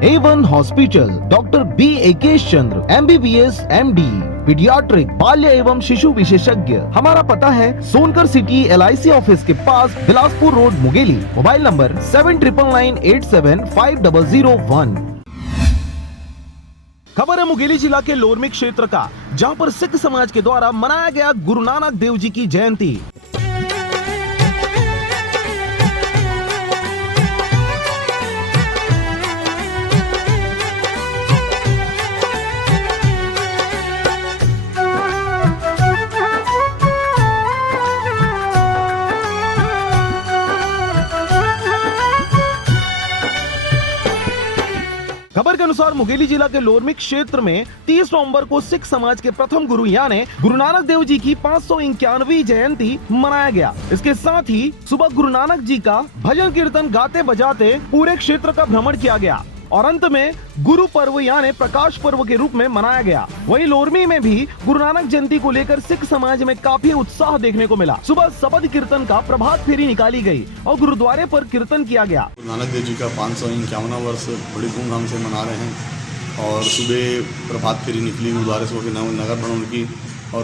A1 hospital, doctor B.A.K. चंद्र, MBBS MD, paediatric, बाल्य एवं शिशु विशेषज्ञ। हमारा पता है सोनकर सिटी LIC ऑफिस के पास, Bilaspur road, Mungeli. Mobile number 7999875001। खबर है मुंगेली जिला के लोरमी क्षेत्र का, जहां पर सिख समाज के द्वारा मनाया गया गुरु नानक देव जी की जयंती। खबर के अनुसार मुंगेली जिला के लोरमी क्षेत्र में 30 नवंबर को सिख समाज के प्रथम गुरु यानी गुरु नानक देव जी की 591वीं जयंती मनाया गया। इसके साथ ही सुबह गुरु नानक जी का भजन कीर्तन गाते बजाते पूरे क्षेत्र का भ्रमण किया गया और अंत में गुरु पर्व यानी प्रकाश पर्व के रूप में मनाया गया। वहीं लोरमी में भी गुरु नानक जयंती को लेकर सिख समाज में काफी उत्साह देखने को मिला। सुबह शबद कीर्तन का प्रभात फेरी निकाली गई और गुरुद्वारे पर कीर्तन किया गया। गुरु नानक देव जी का 551वां वर्ष बड़ी धूमधाम से मना रहे हैं और सुबह प्रभात फेरी निकली गुरुद्वारे से होकर नगर भ्रमण की। और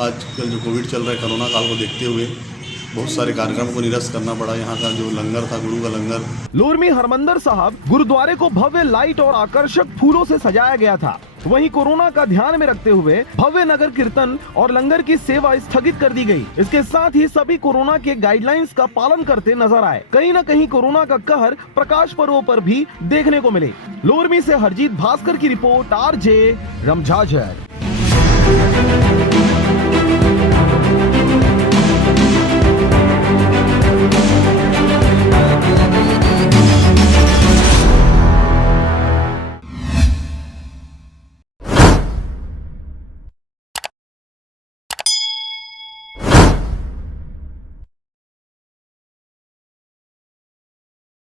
आजकल जो कोविड चल रहा है, कोरोना काल को देखते हुए बहुत सारे कार्यक्रम को निरस्त करना पड़ा। यहाँ का जो लंगर था, गुरु का लंगर। लोरमी हरमंदिर साहब गुरुद्वारे को भव्य लाइट और आकर्षक फूलों से सजाया गया था। वहीं कोरोना का ध्यान में रखते हुए भव्य नगर कीर्तन और लंगर की सेवा स्थगित कर दी गई। इसके साथ ही सभी कोरोना के गाइडलाइंस का पालन करते नजर आए। कहीं न कहीं कोरोना का कहर प्रकाश पर्वों पर भी देखने को मिले। लोरमी से हरजीत भास्कर की रिपोर्ट, RJ रमझाझर।